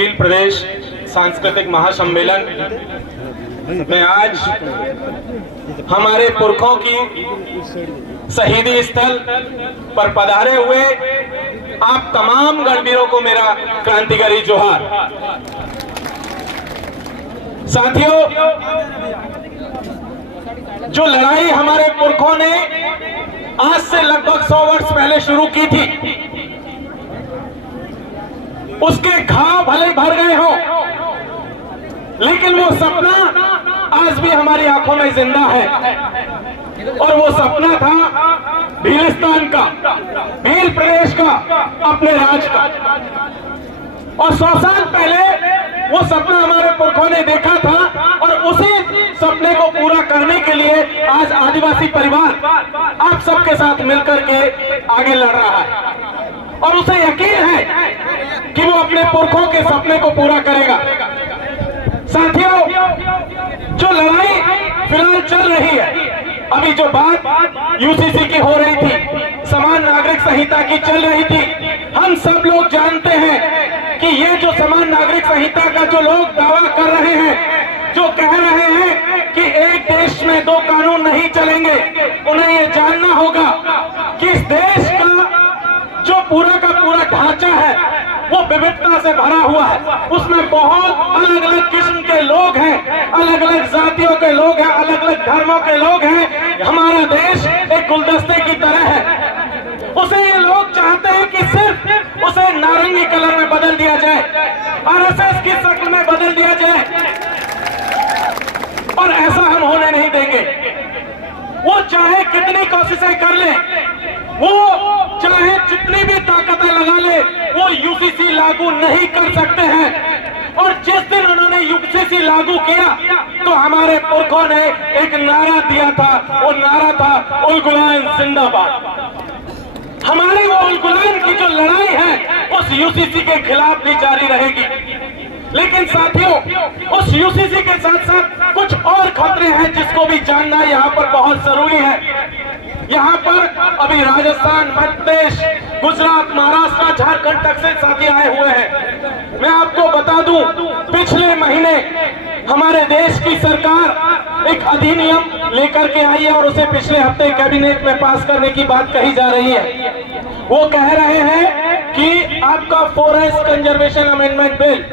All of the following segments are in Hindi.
भील प्रदेश सांस्कृतिक महासम्मेलन में आज हमारे पुरखों की शहीदी स्थल पर पधारे हुए आप तमाम गणवीरों को मेरा क्रांतिकारी जोहार। साथियों, जो लड़ाई हमारे पुरखों ने आज से लगभग 100 वर्ष पहले शुरू की थी, उसके घाव भले भर गए हो, लेकिन वो सपना आज भी हमारी आंखों में जिंदा है। और वो सपना था भीलिस्तान का, भील प्रदेश का, अपने राज का। और 100 साल पहले वो सपना हमारे पुरखों ने देखा था, और उसी सपने को पूरा करने के लिए आज आदिवासी परिवार आप सबके साथ मिलकर के आगे लड़ रहा है। और उसे यकीन है कि वो अपने पुरखों के सपने को पूरा करेगा। साथियों, जो लड़ाई फिलहाल चल रही है, अभी जो बात यूसीसी की हो रही थी, समान नागरिक संहिता की चल रही थी, हम सब लोग जानते हैं कि ये जो समान नागरिक संहिता का जो लोग दावा कर रहे हैं, जो कह रहे हैं कि एक देश में 2 कानून नहीं चलेंगे, उन्हें ये जानना होगा कि इस देश का जो पूरा का पूरा ढांचा है वो विविधता से भरा हुआ है। उसमें बहुत अलग अलग किस्म के लोग हैं, अलग अलग जातियों के लोग हैं, अलग अलग धर्मों के लोग हैं। हमारा देश एक गुलदस्ते की तरह है। उसे ये लोग चाहते हैं कि सिर्फ उसे नारंगी कलर में बदल दिया जाए, आरएसएस की शक्ल में बदल दिया जाए, और ऐसा हम होने नहीं देंगे। वो चाहे कितनी कोशिशें कर ले, वो चाहे जितनी भी ताकतें लगा ले, वो यूसीसी लागू नहीं कर सकते हैं। और जिस दिन उन्होंने यूसीसी लागू किया तो हमारे पुरखों ने एक नारा दिया था, वो नारा था उल गुलान जिंदाबाद। हमारी वो उल गुलान की जो लड़ाई है उस यूसीसी के खिलाफ भी जारी रहेगी। लेकिन साथियों, उस यूसीसी के साथ साथ कुछ और खतरे हैं जिसको भी जानना यहाँ पर बहुत जरूरी है। यहाँ पर अभी राजस्थान, मध्य प्रदेश, गुजरात, महाराष्ट्र, झारखंड तक से साथी आए हुए हैं। मैं आपको बता दूं, पिछले महीने हमारे देश की सरकार एक अधिनियम लेकर के आई है और उसे पिछले हफ्ते कैबिनेट में पास करने की बात कही जा रही है। वो कह रहे हैं कि आपका फॉरेस्ट कंजर्वेशन अमेंडमेंट बिल,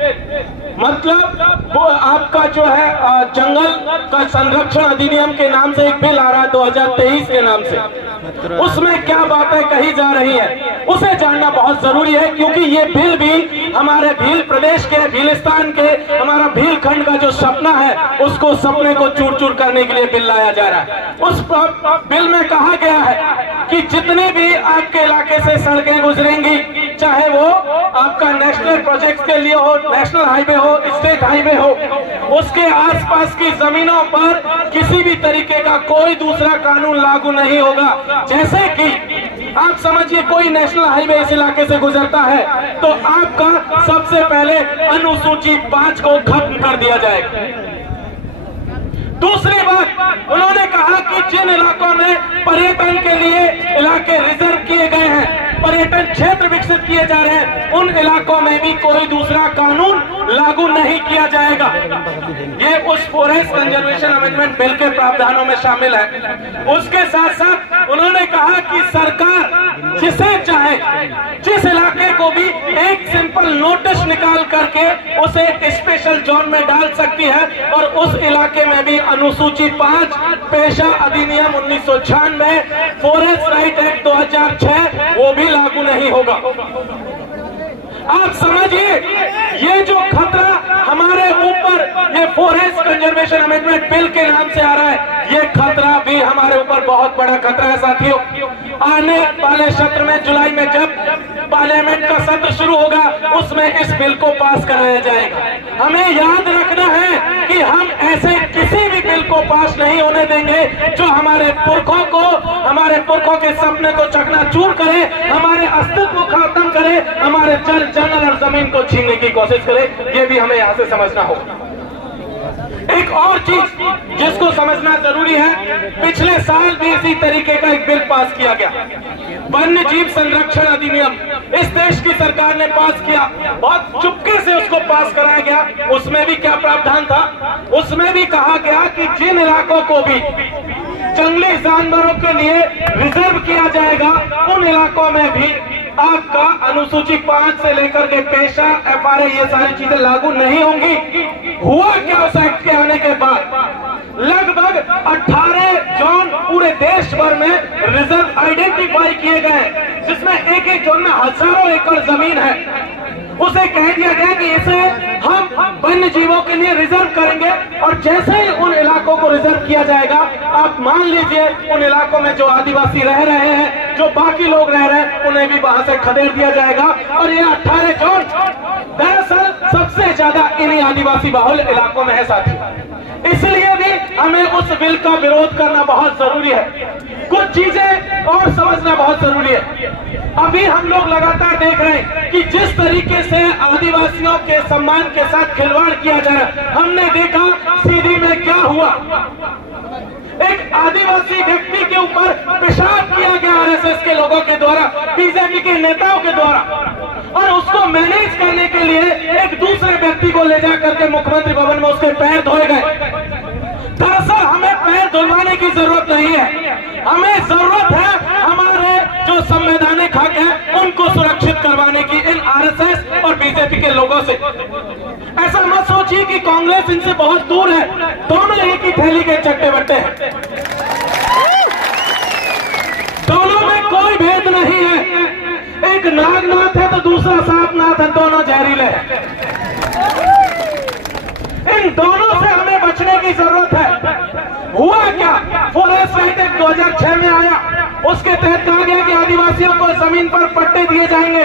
मतलब वो आपका जो है जंगल का संरक्षण अधिनियम के नाम से एक बिल आ रहा है 2023 के नाम से। उसमें क्या बातें कही जा रही है उसे जानना बहुत जरूरी है, क्योंकि ये बिल भी हमारे भील प्रदेश के, भीलिस्तान के, हमारा भील खंड का जो सपना है उसको सपने को चूर चूर करने के लिए बिल लाया जा रहा है। उस बिल में कहा गया है कि जितनी भी आपके इलाके से सड़कें गुजरेंगी, चाहे वो आपका नेशनल प्रोजेक्ट के लिए हो, नेशनल हाईवे हो, स्टेट हाईवे हो, उसके आसपास की जमीनों पर किसी भी तरीके का कोई दूसरा कानून लागू नहीं होगा। जैसे कि आप समझिए, कोई नेशनल हाईवे इस इलाके से गुजरता है तो आपका सबसे पहले अनुसूची 5 को खत्म कर दिया जाएगा। दूसरी बात, उन्होंने कहा कि जिन इलाकों में पर्यटन के लिए इलाके रिजर्व किए गए हैं, पर्यटन क्षेत्र विकसित किए जा रहे हैं, उन इलाकों में भी कोई दूसरा कानून लागू नहीं किया जाएगा। ये उस फॉरेस्ट कंजर्वेशन अमेंडमेंट बिल के प्रावधानों में शामिल है। उसके साथ साथ उन्होंने कहा कि सरकार जिसे चाहे, जिस इलाके को भी एक सिंपल नोटिस निकाल करके उसे स्पेशल जोन में डाल सकती है, और उस इलाके में भी अनुसूची 5, पेशा अधिनियम 1996, फॉरेस्ट राइट एक्ट 2006 वो भी लागू नहीं होगा। आप समझिए, ये जो खतरा हमारे ऊपर ये फॉरेस्ट कंजर्वेशन अमेंडमेंट बिल के नाम से आ रहा है, ये खतरा भी हमारे ऊपर बहुत बड़ा खतरा है। साथियों, आने वाले सत्र में, जुलाई में जब पार्लियामेंट का सत्र शुरू होगा, उसमें इस बिल को पास कराया जाएगा। हमें याद रखना है कि हम ऐसे किसी भी बिल को पास नहीं होने देंगे जो हमारे पुरखों को, हमारे पुरखों के सपने को चकनाचूर करे, हमारे अस्तित्व को खत्म करे, हमारे जल, जंगल और जमीन को छीनने की कोशिश करे। ये भी हमें यहाँ से समझना होगा। एक और चीज जिसको समझना जरूरी है, पिछले साल भी इसी तरीके का एक बिल पास किया गया, वन्य जीव संरक्षण अधिनियम। इस देश की सरकार ने पास किया, बहुत चुपके से उसको पास गया, उसमें भी क्या प्रावधान था? उसमें भी कहा गया कि जिन इलाकों को भी जंगली जानवरों के लिए रिजर्व किया जाएगा, उन इलाकों में भी आपका अनुसूची 5 से लेकर के पेशा, FRA, ये सारी चीजें लागू नहीं होंगी। हुआ क्या उस एक्ट के आने के बाद? लगभग 18 जोन पूरे देश भर में रिजर्व आइडेंटिफाई किए गए, जिसमें एक एक जोन में हजारों एकड़ जमीन है। उसे कह दिया गया कि इसे हम वन्य जीवों के लिए रिजर्व करेंगे, और जैसे ही उन इलाकों को रिजर्व किया जाएगा, आप मान लीजिए उन इलाकों में जो आदिवासी रह रहे हैं, जो बाकी लोग रह रहे हैं, उन्हें भी वहां से खदेड़ दिया जाएगा। और ये 18 जोन दरअसल सबसे ज्यादा इन्हीं आदिवासी बहुल इलाकों में है साथी। इसलिए भी हमें उस बिल का विरोध करना बहुत जरूरी है। कुछ चीजें और समझना बहुत जरूरी है। अभी हम लोग लगातार देख रहे हैं कि जिस तरीके से आदिवासियों के सम्मान के साथ खिलवाड़ किया जा रहा है। हमने देखा सीधी में क्या हुआ, एक आदिवासी व्यक्ति के ऊपर पेशाब किया गया RSS के लोगों के द्वारा, बीजेपी के नेताओं के द्वारा, और उसको मैनेज करने के लिए एक दूसरे व्यक्ति को ले जाकर के मुख्यमंत्री भवन में उसके पैर धोए गए। दरअसल हमें पैर धुलवाने की जरूरत नहीं है, हमें जरूरत है हमारे जो संवैधानिक हक है उनको सुरक्षित करवाने की इन RSS और बीजेपी के लोगों से। ऐसा मत सोचिए कि कांग्रेस इनसे बहुत दूर है, दोनों एक ही थैली के चट्टे बट्टे हैं, दोनों में कोई भेद नहीं है। एक नागनाथ है तो दूसरा सांपनाथ है, दोनों जहरीले हैं। इन दोनों से हमें बचने की जरूरत है। हुआ क्या, फॉरेस्ट राइट एक्ट 2006 में आया, उसके तहत कहा गया कि आदिवासियों को जमीन पर पट्टे दिए जाएंगे।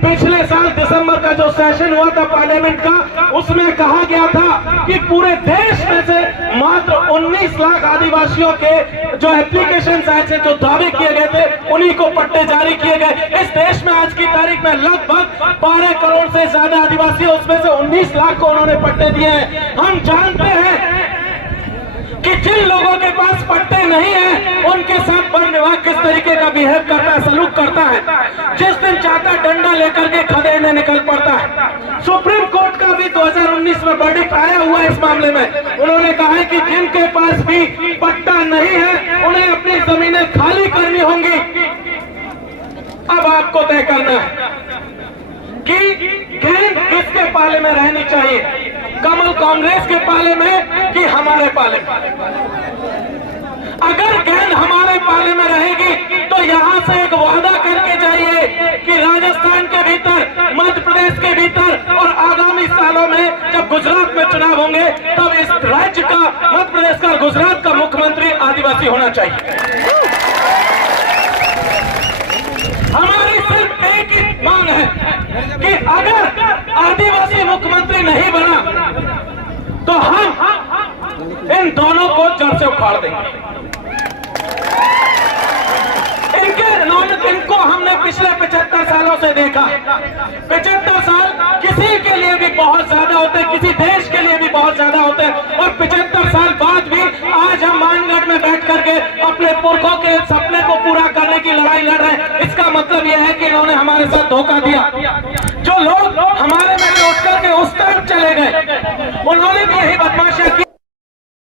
पिछले साल दिसंबर का जो सेशन हुआ था पार्लियामेंट का, उसमें कहा गया था कि पूरे देश में से मात्र 19 लाख आदिवासियों के जो एप्लीकेशन आए थे, जो दावे किए गए थे, उन्हीं को पट्टे जारी किए गए। इस देश में आज की तारीख में लगभग 12 करोड़ से ज्यादा आदिवासी, उसमें से 19 लाख को उन्होंने पट्टे दिए हैं। हम जानते हैं कि जिन लोगों के पास पट्टे नहीं है, उनके साथ वन विभाग किस तरीके का बिहेव करता है, सलूक करता है। जिस दिन चाहता डंडा लेकर के खदेड़ने निकल पड़ता है। सुप्रीम कोर्ट का भी 2019 में वर्डिक्ट आया हुआ है इस मामले में। उन्होंने कहा है कि जिनके पास भी पट्टा नहीं है, उन्हें अपनी जमीनें खाली करनी होंगी। अब आपको तय करना है कि गेंद किसके पाले में रहनी चाहिए, कमल कांग्रेस के पाले में कि हमारे पाले में। अगर गेंद हमारे पाले में रहेगी तो यहां से एक वादा करके जाइए कि राजस्थान के भीतर, मध्य प्रदेश के भीतर और आगामी सालों में जब गुजरात में चुनाव होंगे, तब इस राज्य का, मध्य प्रदेश का, गुजरात का मुख्यमंत्री आदिवासी होना चाहिए। हमारी सिर्फ एक ही मांग है कि अगर आदिवासी मुख्यमंत्री नहीं बना तो हम इन दोनों को जड़ से उखाड़ देंगे। इनको हमने पिछले 75 सालों से देखा। 75 साल किसी के लिए भी बहुत ज्यादा होते हैं, किसी देश के लिए भी बहुत ज्यादा होते हैं, और 75 साल बाद भी आज हम मानगढ़ में बैठ करके अपने पुरखों के सपने को पूरा करने की लड़ाई लड़ रहे हैं। इसका मतलब यह है कि इन्होंने हमारे साथ धोखा दिया। जो लोग हमारे में उठ करके उस तरफ चले गए, उन्होंने भी यही